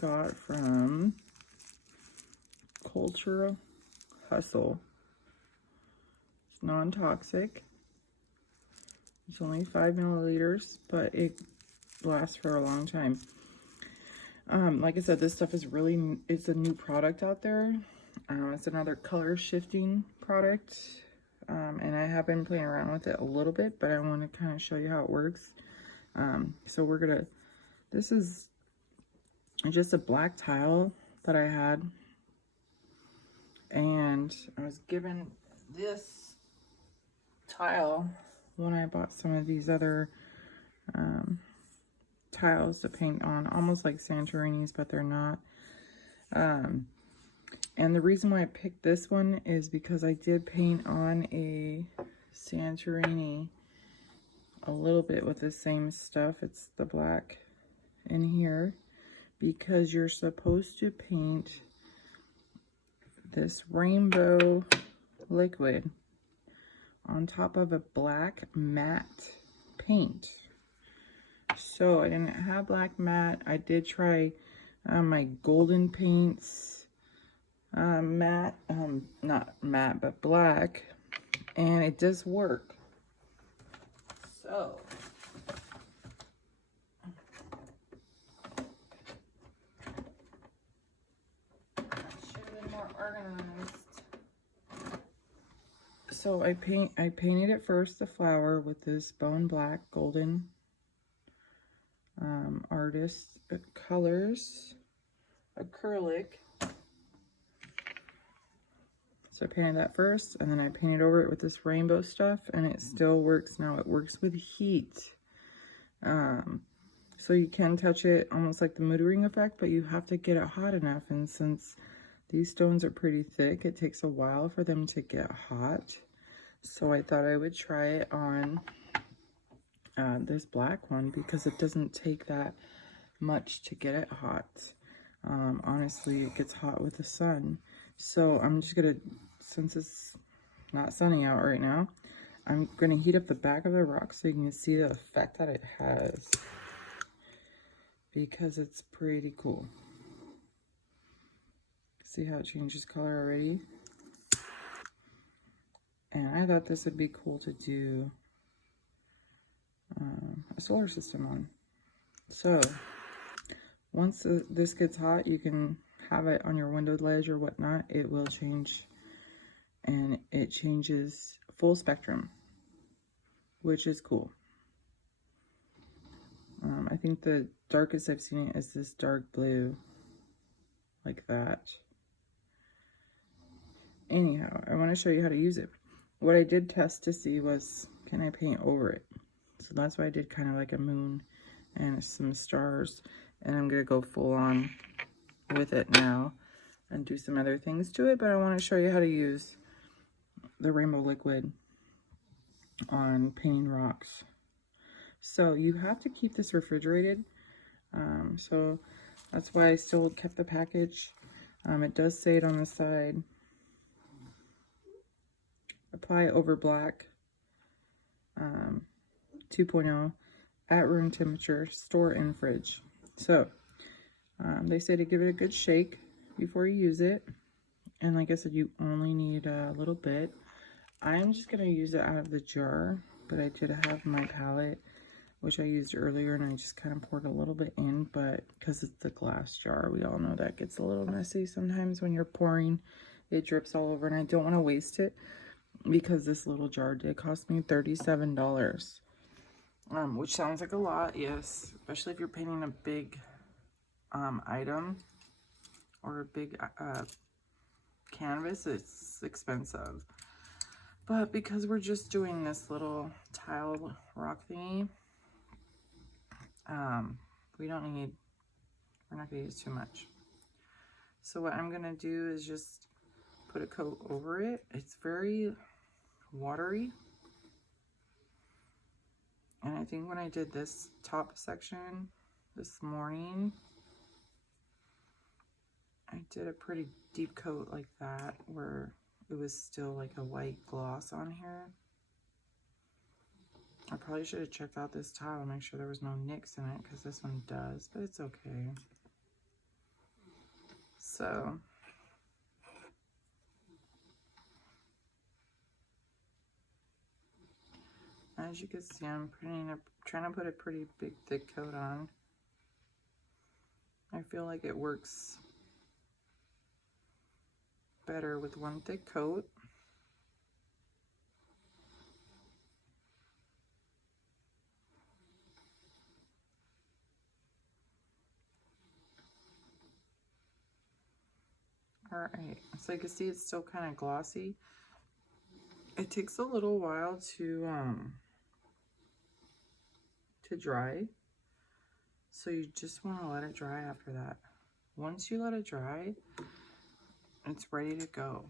got from Cultural Hustle. It's non-toxic. It's only 5 milliliters, but it lasts for a long time. Like I said, this stuff is really, it's a new product out there. It's another color shifting product. And I have been playing around with it a little bit, but I want to kind of show you how it works. So we're gonna, this is just a black tile that I had. And I was given this tile when I bought some of these other tiles to paint on, almost like Santorini's, but they're not. And the reason why I picked this one is because I did paint on a Santorini a little bit with the same stuff. It's the black in here, because you're supposed to paint this rainbow liquid on top of a black matte paint. So I didn't have black matte. I did try my golden paints matte, not matte but black, and it does work. So I should have been more organized. So I painted it first, the flower, with this bone black golden artist colors acrylic. So I painted that first, and then I painted over it with this rainbow stuff, and it still works now. It works with heat. So you can touch it almost like the mood ring effect, but you have to get it hot enough. And since these stones are pretty thick, it takes a while for them to get hot. So I thought I would try it on this black one, because it doesn't take that much to get it hot. Honestly, it gets hot with the sun. So I'm just gonna, since it's not sunny out right now, I'm gonna heat up the back of the rock so you can see the effect that it has, because it's pretty cool. See how it changes color already? And I thought this would be cool to do a solar system on. So once this gets hot, you can have it on your window ledge or whatnot. It will change, and it changes full spectrum, which is cool. I think the darkest I've seen it is this dark blue, like that. Anyhow, I want to show you how to use it. What I did test to see was, can I paint over it? So that's why I did kind of like a moon and some stars. And I'm going to go full on with it now and do some other things to it. But I want to show you how to use the rainbow liquid on painting rocks. So you have to keep this refrigerated. So that's why I still kept the package. It does say it on the side. Apply over black, 2.0, at room temperature, store in fridge. So they say to give it a good shake before you use it. And like I said, you only need a little bit. I'm just going to use it out of the jar, but I did have my palette, which I used earlier, and I just kind of poured a little bit in, but because it's the glass jar, we all know that gets a little messy sometimes when you're pouring. It drips all over, and I don't want to waste it, because this little jar did cost me $37. Which sounds like a lot, yes, especially if you're painting a big item or a big canvas. It's expensive, but because we're just doing this little tile rock thingy, we're not gonna use too much. So what I'm gonna do is just put a coat over it. It's very watery, and I think when I did this top section this morning, I did a pretty deep coat like that, where it was still like a white gloss on here. I probably should have checked out this tile and make sure there was no nicks in it, because this one does, but it's okay. So as you can see, I'm trying to put a pretty big thick coat on. I feel like it works better with one thick coat. Alright, so you can see it's still kind of glossy. It takes a little while to dry, so you just want to let it dry after that. Once you let it dry, it's ready to go.